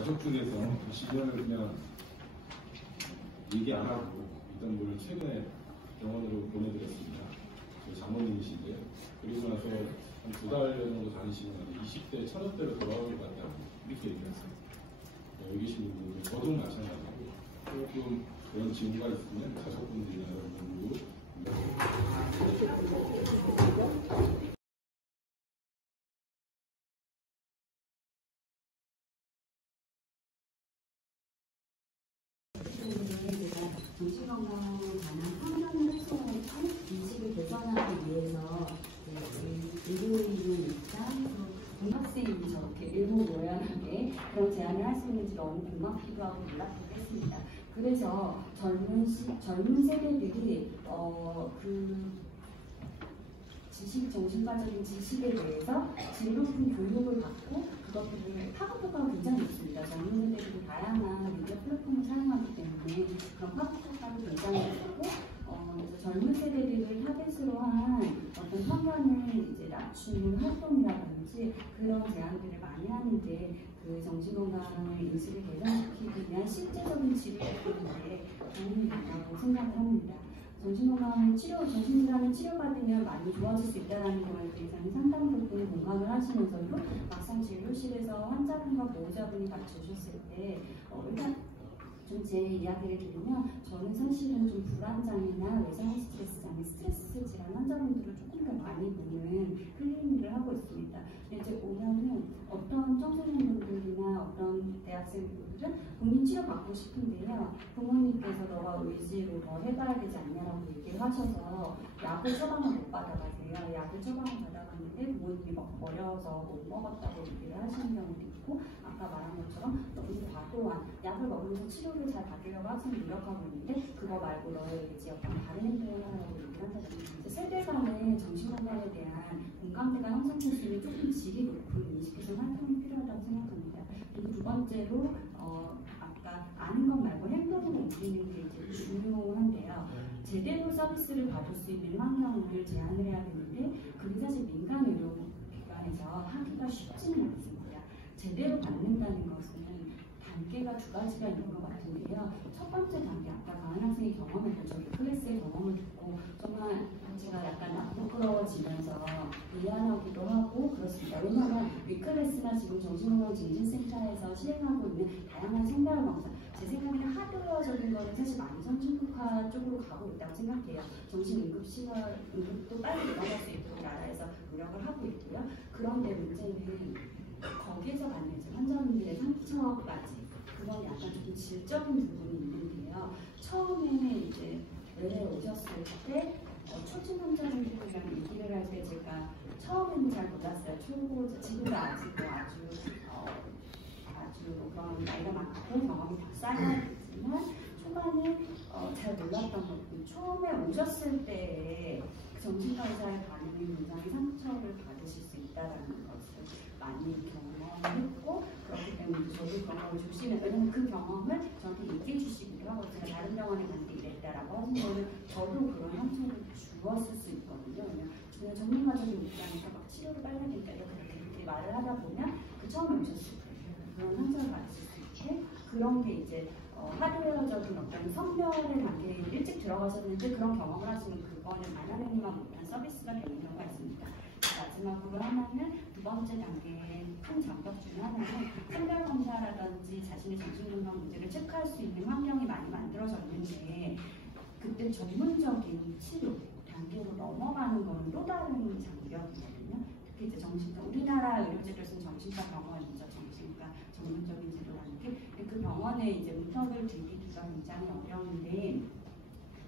가족 중에서 질병을 그냥 얘기 안 하고 일단 뭘 최근에 병원으로 보내드렸습니다. 저희 장모님이신데 그리고 나서 한 2달 정도 다니시면 20대, 1000원대로 돌아올 것 같다 이렇게 얘기했어요. 여기 계신 분들 저도 마찬가지고 조금 그런 징후가 있으면 가족분들이나 여러분들도 정신건강에 관한 환경 해소와 인식을 개선하기 위해서 의료인은 일단 공학생이 저렇게 일본 모양하게 그런 제안을 할 수 있는지 너무 고맙기도 하고 놀랍기도 했습니다. 그래서 젊은 세대들이 정신과적인 지식에 대해서 질 높은 교육을 받고 그것들을 파급 효과가 굉장히 있습니다. 젊은 세대들이 다양한 미디어 플랫폼을 사용하기 때문에 그런 파급 효과가 굉장히 크고 젊은 세대들을 타겟으로 한 어떤 편견을 이제 낮추는 활동이라든지 그런 제안들을 많이 하는데 그 정신건강을 인식을 개선시키기 위한 실제적인 지휘에 도움이 된다고 생각을 합니다. 정신질환을 치료받으면 많이 좋아질 수 있다는 거에 대해서는 상당 부분 공감을 하시면서도 막상 진료실에서 환자분과 보호자분이 같이 오셨을 때 일단 좀 제 이야기를 들으면 저는 사실은 좀 불안장애나 외상 스트레스 장애, 스트레스 질환 환자분들을 조금 더 많이 보는 클리닉을 하고 있습니다. 이제 오면은 어떤 청소년분들이나 어떤 대학생분들은 본인 치료받고 싶은데요. 부모님께서 너가 의지로 더 해봐야 되지 않냐라고 얘기를 하셔서 약을 처방을 못 받아가세요. 약을 처방을 받아갔는데 부모님이 막 버려서 못 먹었다고 얘기를 하시는 경우도 있고 아까 말한 것처럼 너무 과도한 약을 먹으면서 치료를 잘 받으려고 항상 노력하고 있는데 그거 말고 너의 의지 어떤 다른 행동을 하라고 얘기를 한다든지 세대 간의 정신건강에 대한 공감대가 형성될 수 있는 조금 질이 높은 인식개선 활동이 필요하다고 생각합니다. 그리고 두 번째로 아까 아는 것 말고 행동으로 옮기는 게 이제 중요한데요. 제대로 서비스를 받을 수 있는 환경을 제안을 해야 되는데 그게 사실 민간 의료기관에서 하기가 쉽지는 않습니다. 제대로 받는다는 것은 단계가 2가지가 있는 것 같은데요. 첫 번째 단계, 아까 강한 학생이 경험했고 저희 클래스의 경험을 듣고 정말 제가 약간 부끄러워지면서 미안하기도 하고 그렇습니다. 왜냐하면 위클래스나 지금 정신건강증진센터에서 시행하고 있는 다양한 생활검사 제 생각에는 하드웨어적인 거는 사실 많이 선진국화 쪽으로 가고 있다고 생각해요. 정신응급시설, 응급도 빨리 들어갈 수 있도록 나라에서 노력을 하고 있고요. 그런데 문제는 거기에서 받는 환자분들의 상처까지 그건 약간 좀 질적인 부분이 있는데요. 처음에 이제 외래 오셨을 때 초진 환자분들이랑 얘기를 할 때 제가 처음에는 잘 몰랐어요. 초보자 지금도 아직 아주 그런 나이가 많고 경험이 다 쌓여있지만 초반에 잘 몰랐던 것도 처음에 오셨을 때 정신과의사의 반응이 굉장히 상처를 받으실 수 있다는 것을 많이 경험했고 그렇기 때문에 저도 그런 걸 조심해. 왜냐면 그 경험을 저한테 얘기해 주시기도 하고 제가 다른 병원에 갔는데 이랬다라고 하신 거는 저도 그런 상처를 주었을 수 있거든요. 왜냐면 그냥 전문가적인 입장에서 막 치료를 빨리 하니까 이렇게 말을 하다 보면 그 처음에 오셨을 때 그런 상처를 받으실 수 있고 그런 게 이제 하드웨어적인 어떤 선별의 단계에 일찍 들어가셨는데 그런 경험을 하시면 그거는 만화능이만 못한 서비스가 되는 경우가 있습니다. 마지막으로 하나는 두 번째 단계의 큰 장벽 중 하나는 선별검사라든지 자신의 정신건강 문제를 체크할 수 있는 환경이 많이 만들어졌는데 그때 전문적인 치료 단계로 넘어가는 건 또 다른 장벽이거든요. 특히 이제 정신과 우리나라 의료제도에서는 정신과 병원이죠. 정신과 전문적인 제도라는 게 그 병원에 이제 문턱을 들이기가 굉장히 어려운데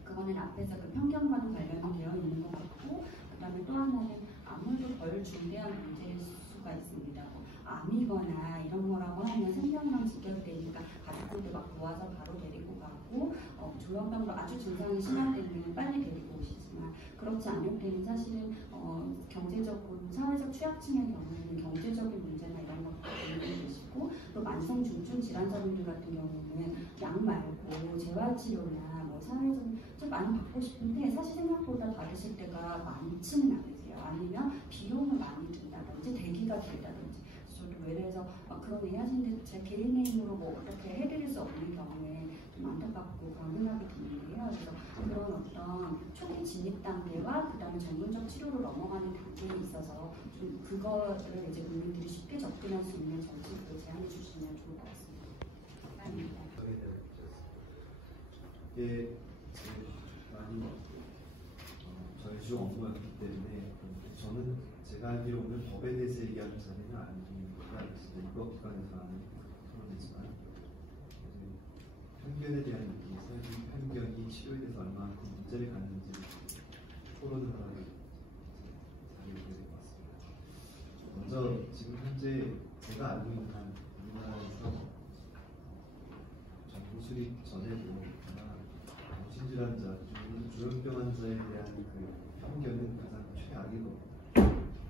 그거는 앞에서 그 편견과도 관련이 되어 있는 것 같고 그다음에 또 하나는 아무래도 덜 중대한 문제일 수가 있습니다. 암이거나 이런 거라고 하면 생명이랑 직결되니까 가족들도 막 모아서 바로 데리고 가고 조현병도 아주 증상이 심할 때는 빨리 데리고 오시지만 그렇지 않을 때는 사실은 경제적으로 사회적 취약층의 경우에는 경제적인 문제나 이런 것도 고민이 되시고 또 만성 중증 질환자분들 같은 경우는 약 말고 재활치료나 뭐 사회적인 좀 많이 받고 싶은데 사실 생각보다 받으실 때가 많지는 않으세요. 아니면 비용을 많이 든다든지 대기가 길다든지 저도 외래에서 그런 얘기 하시는데 제 개인 네임으로 그런 어떤 초기 진입 단계와 그다음에 전문적 치료로 넘어가는 단계에 있어서 좀 그거를 이제 국민들이 쉽게 접근할 수 있는 정책도 제안해 주시면 좋을 것 같습니다. 감사합니다. 이게 많이 저희 주 업무였기 때문에 저는 제가 알기로는 법에 대해서 얘기하는 자리는 아니니까 입법기관에서 하는 토론이지만 편견에 대한 얘기에서 이 편견이 치료에 대해서 얼마만큼 문제를 갖는지 토론을 하는 자리를 되는 것 같습니다. 먼저 지금 현재 제가 알고 있는 한 우리나라에서 정부 수립 전에도 정신질환자, 조현병 환자에 대한 그 편견은 가장 최악이거든요.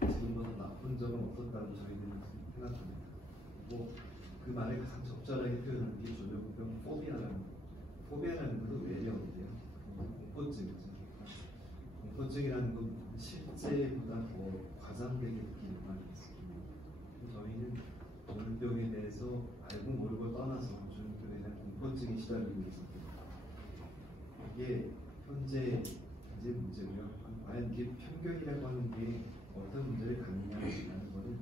지금보다 나쁜 점은 없었다고 저희들은 생각합니다. 그리고 그 말을 가장 적절하게 표현하는 게 조현병 포비아라는 것도 외래어인데요. 공포증이죠. 공포증이라는 건 실제보다 더 과장되게 느끼는 말이었습니다. 저희는 조현병에 대해서 알고 모르고 떠나서 조현병에 대한 공포증이 시달리고 있습니다. 이게 현재 문제고요. 과연 이게 편견이라고 하는 게 어떤 문제를 갖느냐라는 거는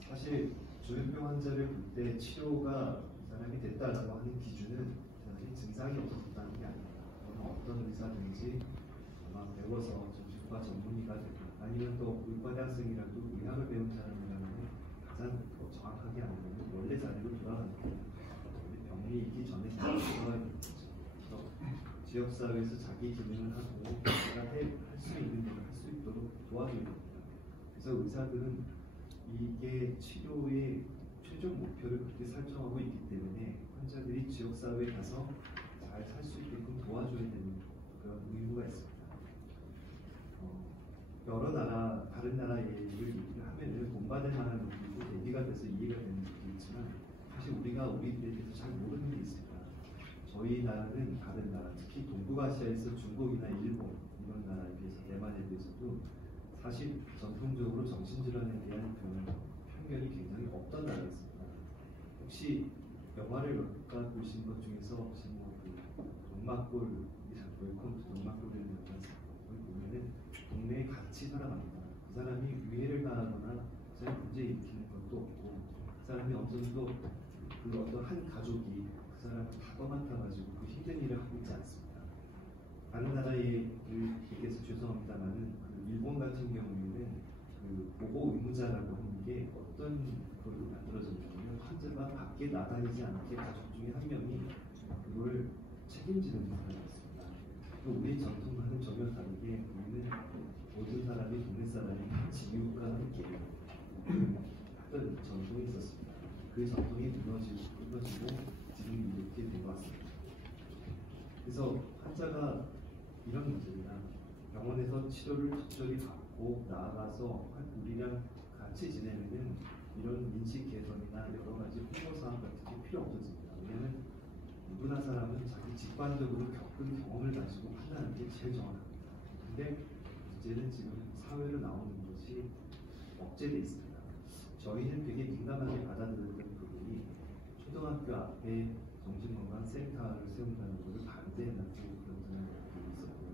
사실 조현병 환자를 볼 때 치료가 이 사람이 됐다라고 하는 기준은 사실 증상이 없었다는 게 아닙니다. 어떤 의사든지 아마 배워서 정신과 전문의가 되고 아니면 또 의과대학생이라도 의학을 배운 사람이라면 가장 정확하게 아는 건 원래 자리로 돌아가는 거예요. 병이 있기 전에 돌아가는 거죠. 지역사회에서 자기 기능을 하고 내가 할 수 있는 일을 할 수 있도록 도와줘야 됩니다. 그래서 의사들은 이게 치료의 최종 목표를 그렇게 설정하고 있기 때문에 환자들이 지역사회에 가서 잘 살 수 있게끔 도와줘야 되는 그런 의무가 있습니다. 여러 나라, 다른 나라 얘기를 하면은 본받을 만한 부분도 대비가 돼서 이해가 되는 부분이 있지만 사실 우리가 우리에 대해서 잘 모르는 게 있습니다. 저희 나라는 다른 나라, 특히 동북아시아에서 중국이나 일본 이런 나라에 비해서 대만에 비해서도 사실 전통적으로 정신질환에 대한 그런 편견이 굉장히 없던 나라였습니다. 혹시 영화를 몇 가 보신 것 중에서 혹시 뭐그 동막골 웰컴 투 동막골이라는 영화 보면은 동네에 같이 살아갑니다. 그 사람이 위해를 가하거나 그 사람이 문제 일으키는 것도 없고 그 사람이 어느 정도 그 어떤 한 가족이 그 사람을 다 떠맡아가지고 그 힘든 일을 하고 있지 않습니다. 다른 나라에 얘기해서 죄송합니다만은 그 일본 같은 경우에는 그 보호 의무자라고 하는 게 어떤 걸로 만들어졌냐면 환자가 밖에 나다니지 않게 가족 중에 한 명이 그걸 책임지는 사람이었습니다. 우리 전통과는 전혀 다르게 우리는 모든 사람이 동네 사람이 같이 이웃과 함께 하던 전통이 있었습니다. 그 전통이 무너지고 지금 이렇게 된 것 같습니다. 그래서 환자가 이런 문제입니다. 병원에서 치료를 적절히 받고 나아가서 우리랑 같이 지내면은 이런 인식 개선이나 여러 가지 홍보 사항 같은 게 필요 없어집니다. 왜냐하면 누구나 사람은 자기 직관적으로 겪은 경험을 가지고 판단하는 게 제일 정확합니다. 근데 문제는 지금 사회로 나오는 것이 억제되어 있습니다. 저희는 되게 민감하게 받아들였던 부분이 초등학교 앞에 정신건강센터를 세운다는 것을 반대한다고 그랬던 부분이 있었고요.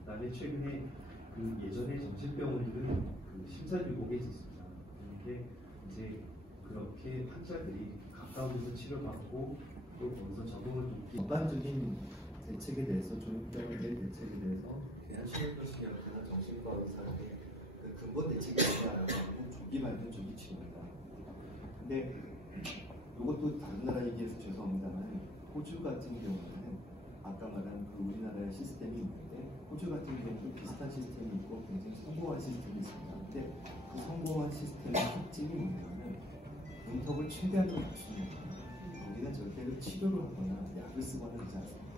그 다음에 최근에 그 예전에 정신병원들은 그 심사유곡에 있었습니다. 그런데 이제 그렇게 환자들이 가까운 데서 치료받고 또 거기서 적응을 돕기 전반적인 대책에 대해서 조현병에 대한 대책에 대해서 대한치료교수협회나 정신과 의사의 그 근본 대책이 있다라고 하고 조기 발견, 조기 치료입니다. 근데 이것도 다른 나라 얘기해서 죄송합니다만 호주 같은 경우는 아까 말한 그 우리나라의 시스템이 있는데 호주 같은 경우도 비슷한 시스템이 있고 굉장히 성공한 시스템이 있습니다. 근데 그 성공한 시스템의 특징이 뭐냐면 문턱을 최대한으로 낮춥니다. 여기는 절대로 치료를 하거나 약을 쓰거나 하지 않습니다.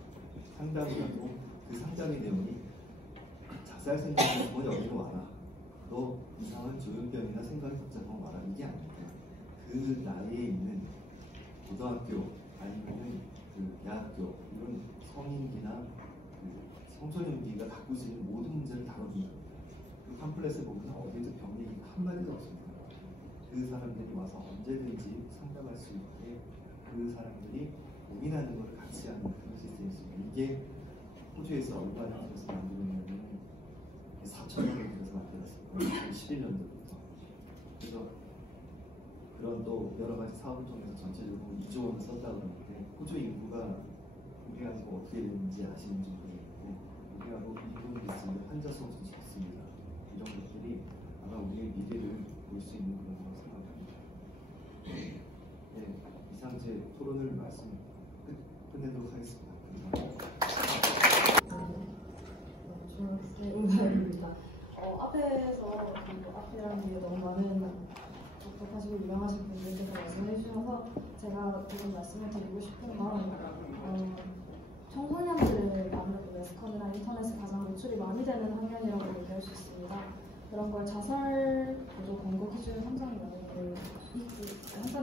상담이라도 그 상담의 내용이 자살 생각이 있으면 여기로 와라. 너 이상한 조현병이나 생각이 복잡한 거 와라. 이게 아닙니다. 그 나이에 있는 고등학교 아니면은 그 대학교 이런 성인기나 그 청소년기가 갖고 있는 모든 문제를 다뤄준다. 그 팜플렛을 보면 어디서 병 얘기가 한마디도 없습니다. 그 사람들이 와서 언제든지 상담할 수 있게 그 사람들이 고민하는 걸 같이 하는 그런 시스템이 있습니다. 이게 호주에서 얼마나 들여서 만들었냐면 4,000원을 들여서 만들었어요. 2011년도부터. 그래서 그런 또 여러 가지 사업을 통해서 전체적으로 2조 원을 썼다고 하는데 호주 인구가 우리하고 어떻게 되는지 아시는지 모르겠고 우리하고 이분 있으면 환자 수가 좀 적습니다. 이런 것들이 아마 우리의 미래를 볼 수 있는 그런 거라고 생각합니다. 네, 이상 제 토론을 끝내도록 하겠습니다. 감사합니다. 네, 응답입니다. 앞에서 앞이랑 뒤에 너무 많은 독특하시고 유명하신 분들께서 말씀해 주셔서 제가 지금 말씀을 드리고 싶은 건 청소년들은 아무래도 매스컴이나 인터넷에 가장 노출이 많이 되는 학년이라고 얘기할 수 있습니다. 그런 걸 자살 보조 권고 기준 한선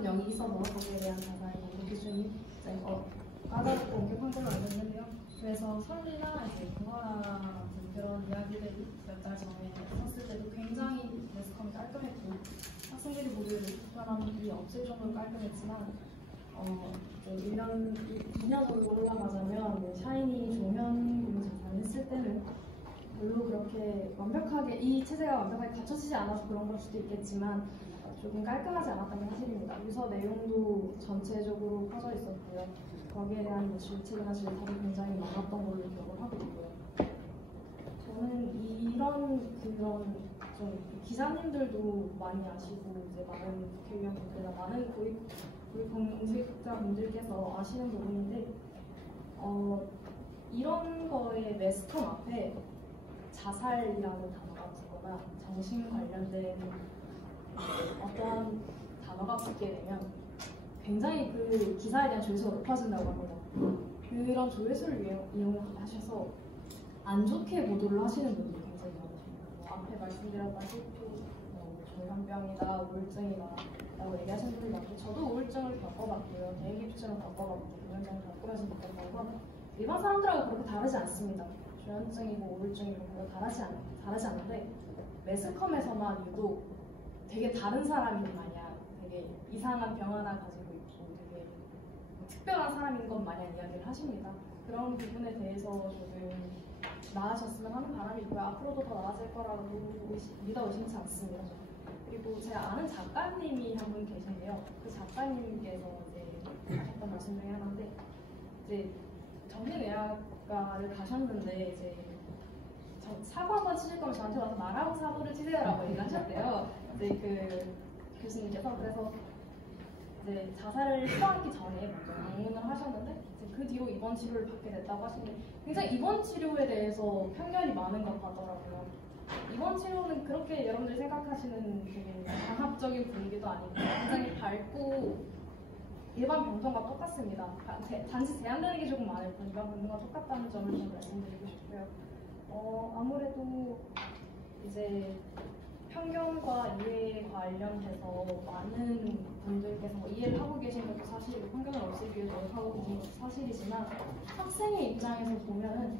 0이 있어서 거기에 대한 자살 권고 기준이 까다롭고 엄격한 걸로 알고 있는데요. 그래서 설리나 공허나 같은 그런 이야기들이 몇 달 전에 썼을 때도 굉장히 매스컴이 깔끔했고 학생들이 모두 특별함이 없을 정도로 깔끔했지만 2년으로 올라가자면 샤이니 조현 군이 자살했을 때는 별로 그렇게 완벽하게 이 체제가 완벽하게 갖춰지지 않아서 그런 걸 수도 있겠지만 조금 깔끔하지 않았다는 사실입니다. 유서 내용도 전체적으로 퍼져 있었고요. 거기에 대한 질책이나 질타도 굉장히 많았던 걸로 기억을 하고 있고요. 저는 이런 그런 좀 기자님들도 많이 아시고 이제 많은 국회의원분들이나 많은 고위 공직자분들께서 아시는 부분인데 이런 거에 매스컴 앞에 자살이라는 단어가 붙거나 정신 관련된 어떠한 단어가 붙게 되면 굉장히 그 기사에 대한 조회수가 높아진다고 합니다. 그런 조회수를 이용하셔서 안 좋게 보도를 하시는 분들이 굉장히 많으십니다. 앞에 말씀드렸다시피 조현병이다, 우울증이다 라고 얘기하시는 분들이 많고 저도 우울증을 겪어봤고요. 대인기피증을 겪어봤고 조현병을 겪으면서 느꼈던 건 일반 사람들하고 그렇게 다르지 않습니다. 조현증이고 우울증이고 별로 다르지 않은데 매스컴에서만 유독 되게 다른 사람인 마냥 되게 이상한 병 하나 가지고 있고 되게 특별한 사람인 것 마냥 이야기를 하십니다. 그런 부분에 대해서 조금 나아졌으면 하는 바람이 있고요. 앞으로도 더 나아질 거라고 믿어 의심치 않습니다. 그리고 제가 아는 작가님이 한 분 계신데요. 그 작가님께서 이제 하셨던 말씀 중에 하나인데 이제 정신의학과를 가셨는데 이제 사고 한번 치실 거면 저한테 와서 말하고 사고를 치세요라고 얘기하셨대요. 이제 그 교수님께서 그래서 이제 자살을 시도하기 전에 방문을 하셨는데 이제 그 뒤로 입원 치료를 받게 됐다고 하시는데 굉장히 입원 치료에 대해서 편견이 많은 것 같더라고요. 입원 치료는 그렇게 여러분들이 생각하시는 되게 강압적인 분위기도 아니고 굉장히 밝고 일반 병동과 똑같습니다. 단지 제한되는 게 조금 많을 뿐 일반 병동과 똑같다는 점을 좀 말씀드리고 싶고요. 아무래도 이제 편견과 이해에 관련해서 많은 분들께서 이해를 하고 계신 것도 사실이고 편견을 없애기 위해 노력하고 계신 것도 사실이지만 학생의 입장에서 보면은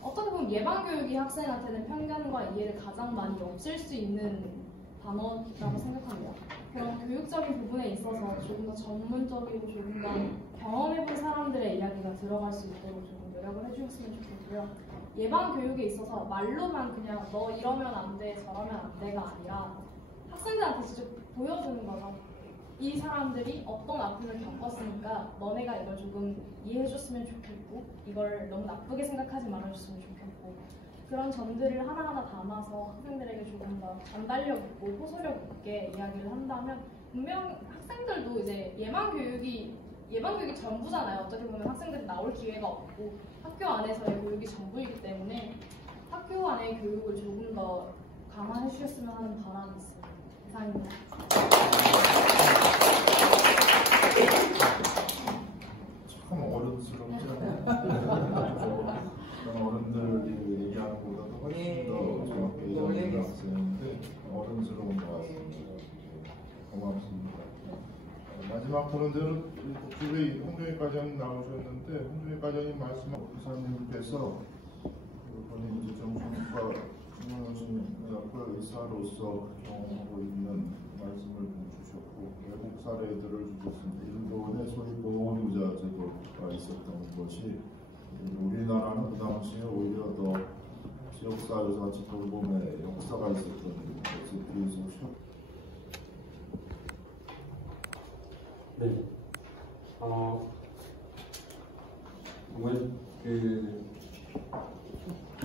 어떻게 보면 예방교육이 학생한테는 편견과 이해를 가장 많이 없앨 수 있는 단어라고 생각합니다. 그런 교육적인 부분에 있어서 조금 더 전문적이고 조금 더 경험해본 사람들의 이야기가 들어갈 수 있도록 조금 노력을 해주셨으면 좋겠고요. 예방교육에 있어서 말로만 그냥 너 이러면 안 돼, 저러면 안 돼가 아니라 학생들한테 직접 보여주는 거죠. 이 사람들이 어떤 아픔을 겪었으니까 너네가 이걸 조금 이해해줬으면 좋겠고 이걸 너무 나쁘게 생각하지 말아줬으면 좋겠고 그런 점들을 하나하나 담아서 학생들에게 조금 더 전달력 있고 호소력 있게 이야기를 한다면 분명 학생들도 이제 예방교육이 전부잖아요. 어떻게 보면 학생들이 나올 기회가 없고 학교 안에서의 교육이 전부이기 때문에 학교 안의 교육을 조금 더 강화해 주셨으면 하는 바람이 있습니다. 이상입니다. 참 어른스럽지 않아요? 어른들이 얘기하는 것보다도 훨씬 더 정확히 얘기하는 것 같은데 어른스러운 것 같습니다. 고맙습니다. 마지막 토론들은 우리 홍준희 과장님 나오셨는데 홍준희 과장님 말씀하신 의사님께서 본인 이제 정신과 중앙의학과 의사로서 경험하고 있는 말씀을 주셨고 외국 사례들을 주셨습니다. 일본의 소위 보호자 제도가 있었던 것이 우리나라는 그 당시에 오히려 더 지역사회에서 같이 돌봄의 역사가 있었던 것에 비해서 네. 정말 그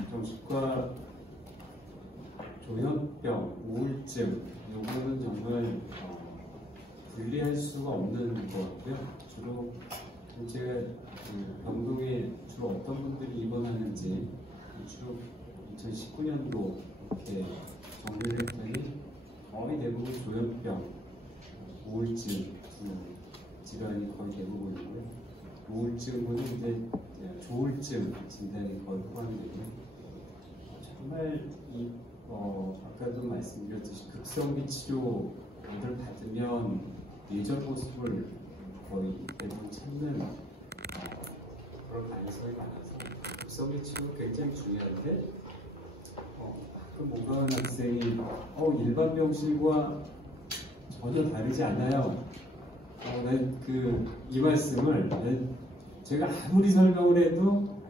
정신과 조현병, 우울증 요거는 정말 분리할 수가 없는 것 같고요. 주로 이제 그 병동에 주로 어떤 분들이 입원하는지 주로 2019년도 이렇게 정리를 했더니 거의 대부분 조현병, 우울증 질환이 거의 대부분이고요. 우울증은 이제 조울증 진단이 거의 포함되고요. 정말 이 아까도 말씀드렸듯이 극성기 치료를 받으면 예전 모습을 거의 대부분 찾는 그런 가능성이 많아서 극성기 치료가 굉장히 중요한데 가끔 뭔가 학생이 일반 병실과 전혀 다르지 않아요. 이 말씀을 제가 아무리 설명을 해도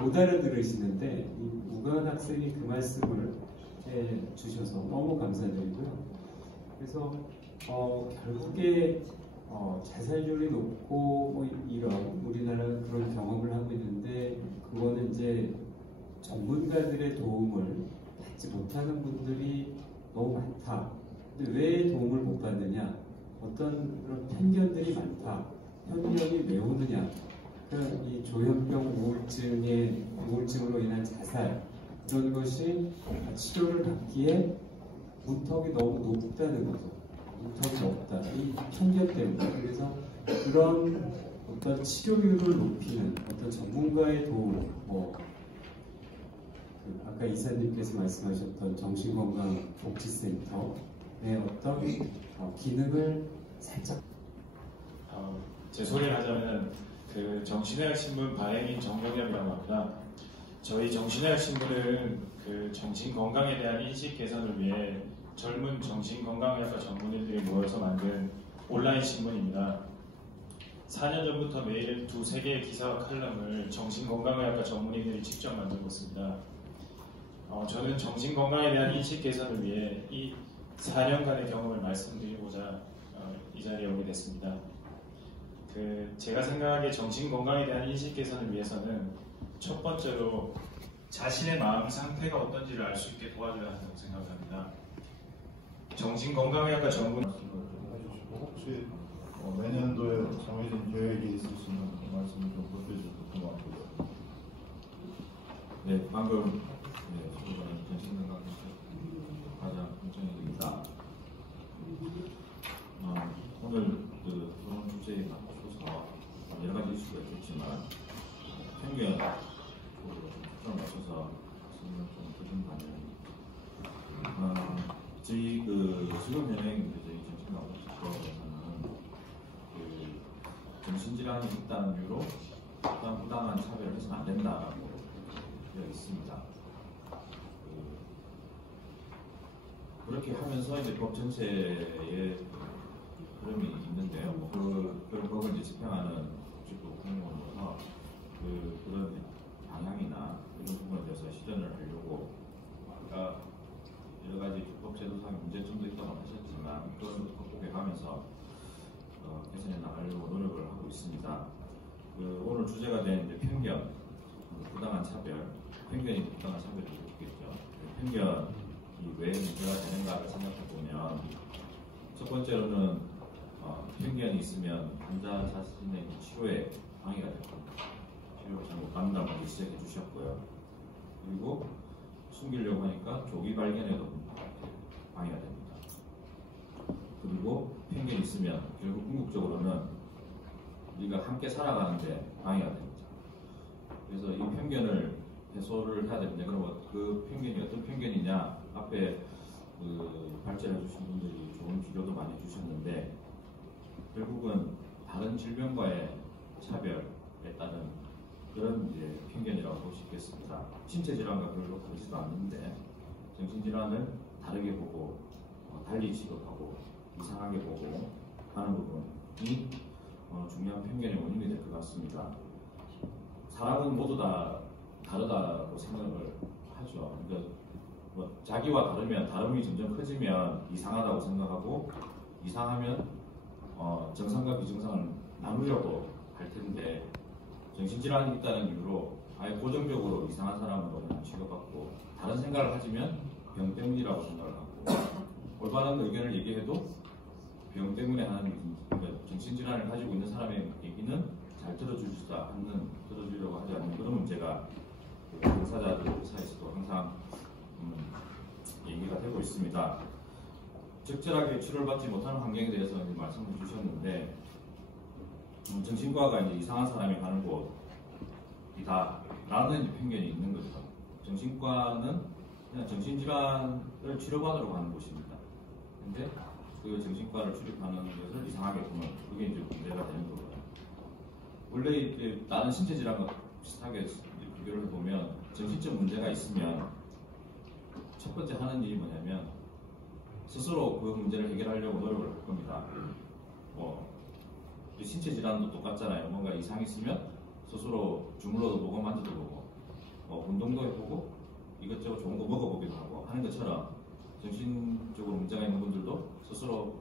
못 알아들으시는데 이 무관 학생이 그 말씀을 해주셔서 너무 감사드리고요. 그래서 결국에 자살률이 높고 이런 우리나라가 그런 경험을 하고 있는데 그거는 이제 전문가들의 도움을 받지 못하는 분들이 너무 많다. 근데 왜 도움을 못 받느냐? 어떤 그런 편견들이 많다. 편견이 왜 오느냐? 그러니까 이 조현병 우울증으로 인한 자살 이런 것이 치료를 받기에 문턱이 너무 높다는 거죠. 문턱이 높다. 이 편견 때문에. 그래서 그런 어떤 치료율을 높이는 어떤 전문가의 도움, 아까 이사님께서 말씀하셨던 정신건강복지센터의 어떤 기능을 살짝 제 소개를 하자면 그 정신의학신문 발행인 정경엽이라고 합니다. 저희 정신의학신문은 그 정신건강에 대한 인식 개선을 위해 젊은 정신건강의학과 전문의들이 모여서 만든 온라인 신문입니다. 4년 전부터 매일 2-3개의 기사와 칼럼을 정신건강의학과 전문의들이 직접 만들고 있습니다. 저는 정신건강에 대한 인식 개선을 위해 이 4년간의 경험을 말씀드리고자 이 자리에 오게 됐습니다. 제가 생각하기에 정신건강에 대한 인식 개선을 위해서는 첫 번째로 자신의 마음 상태가 어떤지를 알 수 있게 도와줘야 한다고 생각합니다. 정신건강의학과 전문 혹시 내년도에 정해진 계획이 있으시면 말씀을 좀 보태주셔서 고맙고요. 네, 방금 정신건강 과장 김정일입니다. 오늘 그런 주제에 맞춰서 여러 가지 이슈가 있겠지만 편견 초점을 맞춰서 말씀을 좀 드린 반면 저희 수급 연예인 저희 정신건강에서는 정신질환이 있다는 이유로 어떤 부당한 차별을 해서는 안 된다라고 되어 있습니다. 그렇게 하면서 이제 법 전체에 흐름이 있는데요. 그런 법을 이제 집행하는 국제법 공무원으로서 그런 방향이나 이런 부분에 대해서 실현을 하려고 아까 여러 가지 법 제도상 문제점도 있다고 하셨지만 그런 극복해 가면서 개선해 나가려고 노력을 하고 있습니다. 오늘 주제가 된 이제 편견, 부당한 차별, 편견이 부당한 차별을 일으키겠죠. 편견이 왜 문제가 되는가를 생각해 보면 첫 번째로는 편견이 있으면 환자 자신의 치료에 방해가 되고 치료를 잘못 받는다고 먼저 지적해 주셨고요. 그리고 숨기려고 하니까 조기 발견에도 방해가 됩니다. 그리고 편견이 있으면 결국 궁극적으로는 우리가 함께 살아가는데 방해가 됩니다. 그래서 이 편견을 해소를 해야 되는데 그러면 그 편견이 어떤 편견이냐 앞에 발제해 주신 분들이 좋은 비교도 많이 주셨는데 결국은 다른 질병과의 차별에 따른 그런 이제 편견이라고 볼 수 있겠습니다. 신체 질환과 별로 다르지도 않는데 정신질환을 다르게 보고 달리 취급하고 이상하게 보고 하는 부분이 중요한 편견의 원인이 될 것 같습니다. 사람은 모두 다 다르다고 생각을 하죠. 그러니까 뭐 자기와 다르면 다름이 점점 커지면 이상하다고 생각하고 이상하면 정상과 비정상을 나누려고 할 텐데 정신질환이 있다는 이유로 아예 고정적으로 이상한 사람으로 그냥 취급받고 다른 생각을 가지면 병 때문이라고 생각을 하고 올바른 의견을 얘기해도 병 때문에 하는 그러니까 정신질환을 가지고 있는 사람의 얘기는 잘 들어주려고 하지 않는 그런 문제가 당사자들 사이에서도 항상 얘기가 되고 있습니다. 적절하게 치료를 받지 못하는 환경에 대해서 말씀을 주셨는데 정신과가 이제 이상한 사람이 가는 곳이다라는 편견이 있는 거죠. 정신과는 그냥 정신질환을 치료받으러 가는 곳입니다. 근데 그 정신과를 출입하는 것을 이상하게 보면 그게 이제 문제가 되는 거고요. 원래 이제 다른 신체 질환과 비슷하게 비교를 해보면 정신적 문제가 있으면 첫 번째 하는 일이 뭐냐면 스스로 그 문제를 해결하려고 노력을 할 겁니다. 신체 질환도 똑같잖아요. 뭔가 이상이 있으면 스스로 주물러도 보고 만져도 보고 운동도 해보고 이것저것 좋은 거 먹어보기도 하고 하는 것처럼 정신적으로 문제가 있는 분들도 스스로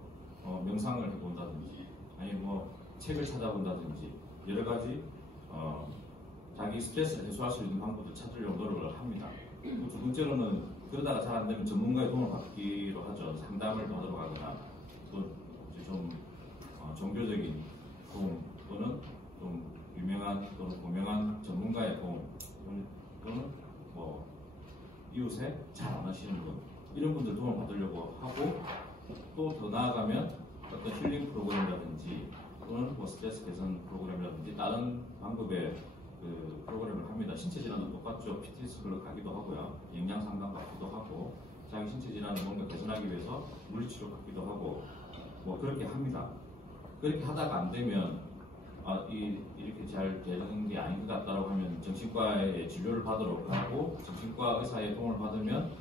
명상을 해본다든지 아니 뭐 책을 찾아본다든지 여러 가지 자기 스트레스를 해소할 수 있는 방법을 찾으려고 노력을 합니다. 두 번째로는 그러다가 잘 안 되면 전문가의 도움을 받기로 하죠. 상담을 받으러 가거나 또 좀 종교적인 도움 또는 좀 유명한 또는 고명한 전문가의 도움 또는 뭐 이웃에 잘 안 하시는 분 이런 분들 도움을 받으려고 하고 또 더 나아가면 어떤 힐링 프로그램이라든지 또는 뭐 스트레스 개선 프로그램이라든지 다른 방법의 그 프로그램을 합니다. 신체 질환도 똑같죠. PT 스쿨을 가기도 하고요. 영양 상담 받기도 하고 자기 신체 질환을 뭔가 개선하기 위해서 물리치료 받기도 하고 뭐 그렇게 합니다. 그렇게 하다가 안 되면 이렇게 잘 되는 게 아닌 것 같다고 하면 정신과의 진료를 받으러 가고 정신과 의사의 도움을 받으면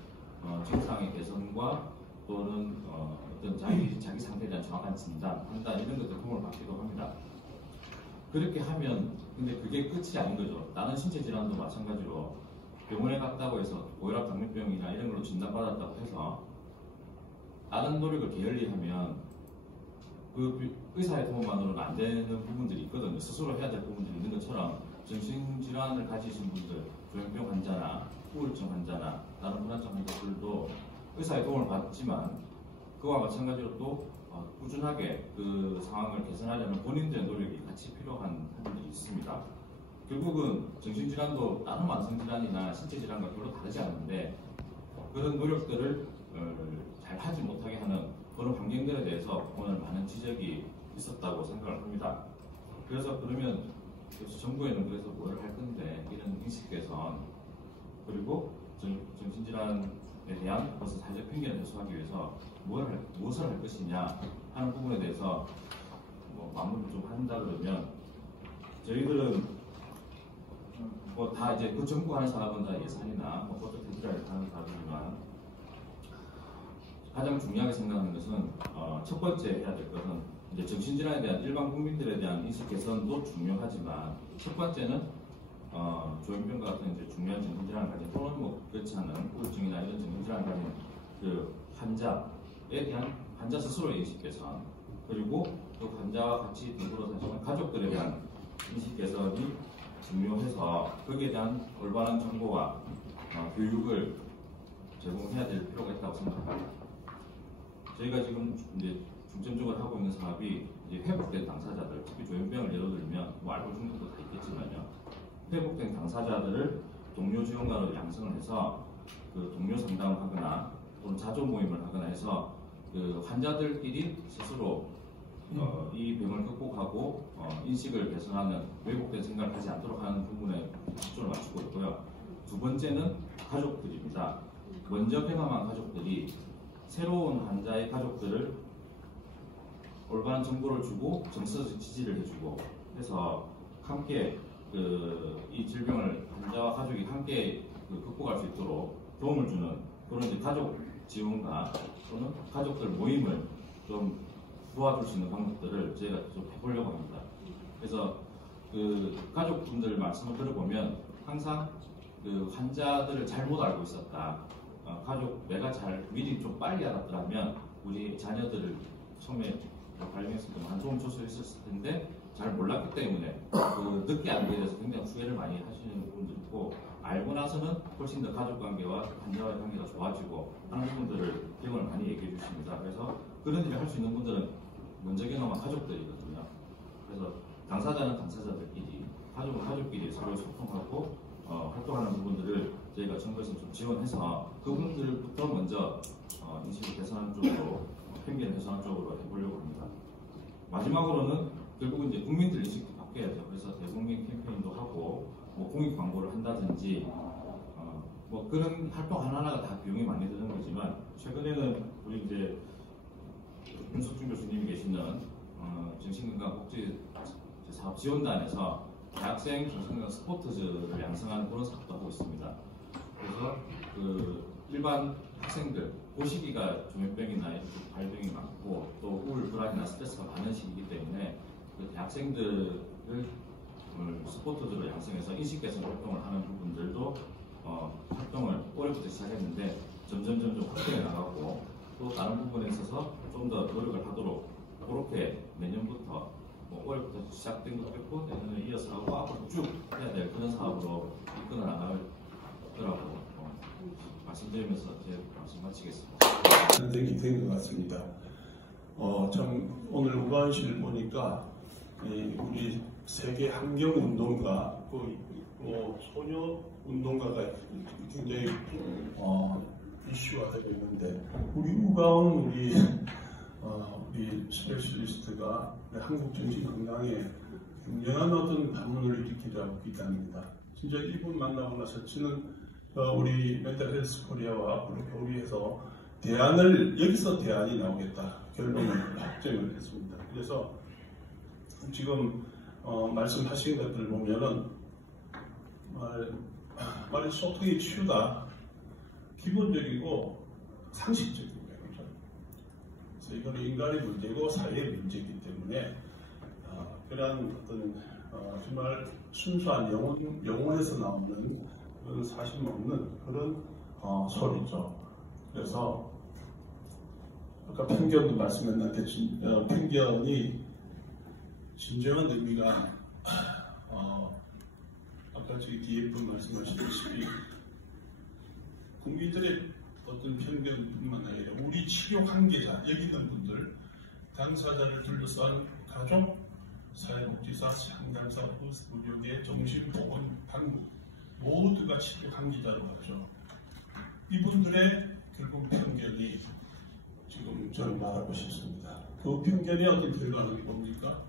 증상의 개선과 또는 어떤 자기 상태에 대한 정확한 진단, 판단 이런 것들 도움을 받기도 합니다. 그렇게 하면 근데 그게 끝이 아닌 거죠. 다른 신체 질환도 마찬가지로 병원에 갔다고 해서 고혈압, 당뇨병이나 이런 걸로 진단받았다고 해서 다른 노력을 게을리하면 그 의사의 도움만으로는 안 되는 부분들이 있거든요. 스스로 해야 될 부분들이 있는 것처럼 정신질환을 가지신 분들, 조현병 환자나 우울증 환자나 다른 불안증 환자들도 의사의 도움을 받지만 그와 마찬가지로 또 꾸준하게 그 상황을 개선하려면 본인들의 노력이 같이 필요한 부분들이 있습니다. 결국은 정신질환도 다른 만성질환이나 신체질환과 별로 다르지 않은데 그런 노력들을 잘 하지 못하게 하는 그런 환경들에 대해서 오늘 많은 지적이 있었다고 생각을 합니다. 그래서 그러면 정부에는 그래서 뭘 할 건데 이런 인식 개선 그리고 정신질환에 대한 벌써 사회적 편견을 해소하기 위해서 무엇을 할 것이냐 하는 부분에 대해서 뭐 마무리를 좀 한다 그러면 저희들은 뭐 다 이제 그 정부 하는 사람은 다 예산이나 뭐 프로젝트를 하는 사람이지만 가장 중요하게 생각하는 것은 첫 번째 해야 될 것은 이제 정신질환에 대한 일반 국민들에 대한 인식 개선도 중요하지만 첫 번째는 조현병 같은 이제 중요한 정신질환을 가진 또는 뭐 그렇지 않은 우울증이나 이런 정신질환을 가진 그 환자에 대한 환자 스스로의 인식 개선 그리고 그 환자와 같이 더불어서 사시는 가족들에 대한 인식 개선이 중요해서 거기에 대한 올바른 정보와 교육을 제공해야 될 필요가 있다고 생각합니다. 저희가 지금 이제 중점적으로 하고 있는 사업이 이제 회복된 당사자들, 특히 조현병을 예로 들면 뭐 알코올 중독도 다 있겠지만요. 회복된 당사자들을 동료 지원관으로 양성을 해서 그 동료 상담을 하거나 또는 자조 모임을 하거나 해서 그 환자들끼리 스스로 이 병을 극복하고 인식을 개선하는 왜곡된 생각을 하지 않도록 하는 부분에 초점을 맞추고 있고요. 두 번째는 가족들입니다. 먼저 경험한 가족들이 새로운 환자의 가족들을 올바른 정보를 주고 정서적 지지를 해주고 해서 함께 이 질병을 환자와 가족이 함께 극복할 수 있도록 도움을 주는 그런 이제 가족 지원과 또는 가족들 모임을 좀 도와줄 수 있는 방법들을 저희가 좀 해보려고 합니다. 그래서 그 가족분들 말씀을 들어보면 항상 그 환자들을 잘못 알고 있었다. 가족 내가 잘 미리 좀 빨리 알았더라면 우리 자녀들을 처음에 발견했을 때 한 도움 줄 수 있었을 텐데 잘 몰랐기 때문에 그 늦게 알게 돼서 굉장히 후회를 많이 하시는 부분도 있고, 알고 나서는 훨씬 더 가족 관계와 환자와의 관계가 좋아지고 하는 부분들을 기억을 많이 얘기해 주십니다. 그래서 그런 일을 할 수 있는 분들은 먼저 경험한 가족들이거든요. 그래서 당사자는 당사자들끼리, 가족은 가족끼리 서로 소통하고 활동하는 부분들을 저희가 정부에서 좀 지원해서 그분들부터 먼저 인식을 개선하는 쪽으로, 편견을 개선하는 쪽으로 해보려고 합니다. 마지막으로는 결국은 이제 국민들 인식도 바뀌어야죠. 그래서 대국민 캠페인도 하고 뭐 공익 광고를 한다든지 뭐 그런 활동 하나하나가 다 비용이 많이 드는 거지만, 최근에는 우리 이제 윤석준 교수님이 계시는 정신건강복지사업지원단에서 대학생 정신건강 스포츠를 양성하는 그런 사업도 하고 있습니다. 그래서 그 일반 학생들, 그 시기가 조현병이나 발병이 많고 또 우울, 불안이나 스트레스가 많은 시기이기 때문에 그 대학생들을 스포츠로 양성해서 인식 개선 활동을 하는 부분들도 활동을 올해부터 시작했는데 점점 확대해 나가고, 또 다른 부분에 있어서 좀 더 노력을 하도록 그렇게 내년부터 올해부터 시작된 것도 있고 내년에 이어서 하고 앞으로 쭉 해야 될 그런 사업으로 이끌어 나갈 거라고 말씀드리면서 제 말씀 마치겠습니다. 선택이 된 것 같습니다. 참 오늘 우관실 보니까 우리 세계 환경 운동가, 소녀 운동가가 굉장히 이슈화 되고 있는데, 우리 우가운 우리 스페셜리스트가 한국 정신 건강에 굉장한 어떤 반문을 일으키고 있답니다. 진짜 이분 만나고 나서 저는 우리 멘탈 헬스 코리아와 우리에서 여기서 대안이 나오겠다 결론을 확정을 했습니다. 그래서 지금 말씀하신 것들을 보면은 말이 소통이 치유다, 기본적이고 상식적입니다. 그래서 이거는 인간의 문제고 사회의 문제이기 때문에 그러한 어떤 정말 순수한 영혼에서 나오는 그런 사심 없는 그런 소리죠. 그래서 아까 편견도 말씀했는데 편견이 진정한 의미가 아까 저기 뒤에 분 말씀하셨듯이 국민들의 어떤 편견뿐만 아니라 우리 치료 관계자, 여기 있는 분들, 당사자를 둘러싼 가족, 사회복지사, 상담사, 의료계, 정신보건, 당국 모두가 치료 관계자로 하죠. 이분들의 결국 편견이 지금 저는 말하고 싶습니다. 그 편견이 어떤 결과는 뭡니까?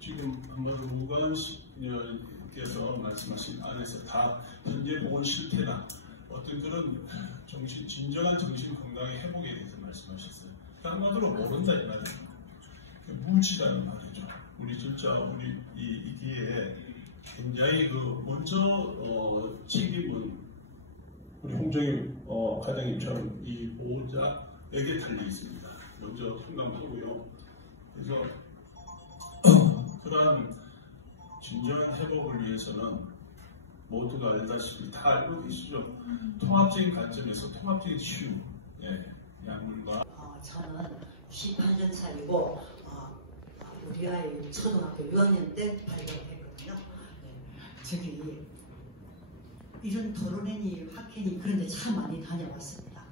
지금 한마디로 우관께서 말씀하신 안에서 다 현재 보건 실태나 어떤 그런 진정한 정신 건강의 회복에 대해서 말씀하셨어요. 한마디로 모른다 이 말이에요. 무지라는 말이죠. 우리 진짜 우리 이 뒤에 굉장히 먼저 책임은 우리 홍정일 과장님처럼 이 보호자에게 달려 있습니다. 먼저 통감하고요. 그래서 그러한 진정한 회복을 위해서는 모두가 알다시피 다 알고 계시죠. 통합적인 관점에서 통합적인 치유, 약물과 저는 18년 차이고 우리 아이 초등학교 6학년 때 발견했거든요. 저기 이런 토론회니 학회니 그런 데 참 많이 다녀왔습니다.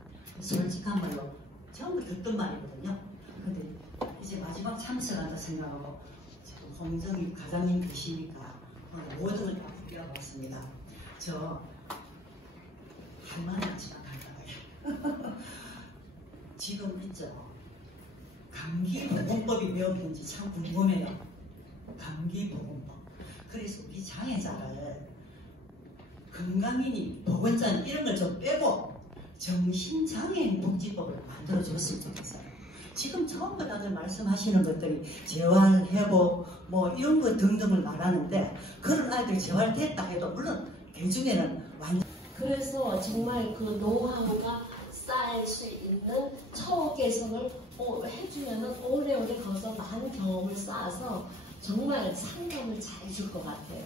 솔직한 말로 전부 듣던 말이거든요. 근데 이제 마지막 참석한다 생각하고 홍정일 과장님 계시니까 모든 걸 다 붙여봤습니다. 저 할 말이 마지막 할까요? 지금 있죠. 감기보건법이 왜 없는지 참 궁금해요. 감기보건법. 그래서 우리 장애자를 건강인이 보건자는 이런 걸 좀 빼고 정신장애인 복지법을 만들어줬으면 좋겠어요. 지금 전부 다들 말씀하시는 것들이 재활, 회복, 뭐 이런 것 등등을 말하는데 그런 아이들이 재활됐다 해도 물론 대중에는 완전 그래서 정말 그 노하우가 쌓일 수 있는 처우 개선을 해주면은 오래오래 거기서 많은 경험을 쌓아서 정말 상담을 잘 줄 것 같아요.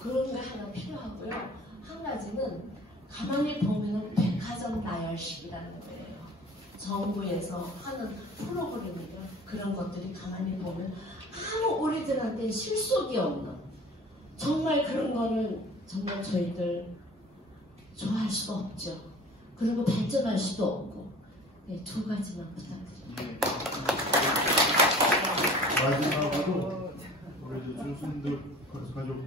그런 거 하나 필요하고요. 한 가지는 가만히 보면은 백화점 나열식이라는 거예요. 정부에서 하는 프로그램이요. 그런 것들이 가만히 보면 아무 우리들한테 실속이 없는 정말 그런 거는 정말 저희들 좋아할 수도 없죠. 그리고 발전할 수도 없고 네, 두 가지만 부탁드립니다. 마지막으로 우리 조순득 가족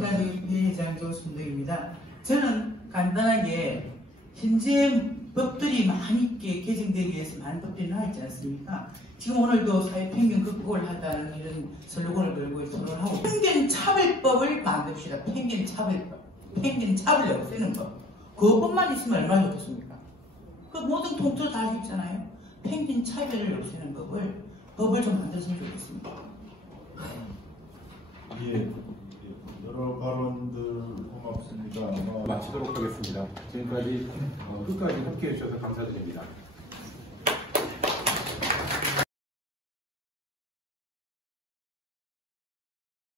대한민국회장 조순득입니다. 저는 간단하게 현재 법들이 많이 개정되기 위해서 많은 법들이 나와 있지 않습니까? 지금 오늘도 사회평균 극복을 하다는 이런 슬로건을 걸고 토론을 하고 편견차별법을 만듭시다. 편견차별법. 편견차별을 없애는 법. 그것만 있으면 얼마나 좋겠습니까? 그 모든 통틀어 다 할 수 있잖아요. 편견차별을 없애는 법을 좀 만들었으면 좋겠습니다. 예, 여러 발언들 고맙습니다. 마치도록 하겠습니다. 지금까지 끝까지 함께해 주셔서 감사드립니다.